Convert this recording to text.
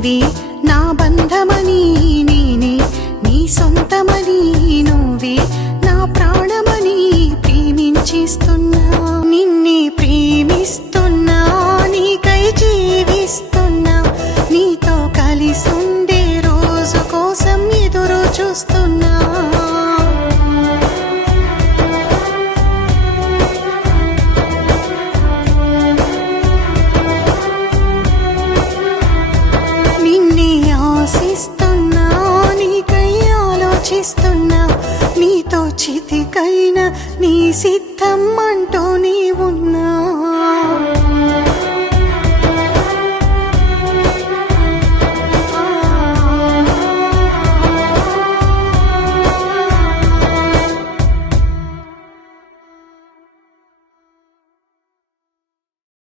నీవే నా బంధమని నేనే నీ సొంతమని నువ్వే నా ప్రాణమని ప్రేమించేస్తున్నా నిన్నే ప్రేమిస్తున్నా నీకై జీవిస్తున్నా నీతో కలిసుండే రోజు కోసం ఎదురు చూస్తున్నా ఆశిస్తున్నా నీకై ఆలోచిస్తున్నా నీతో చితికైనా నీ సిద్ధం అంటూ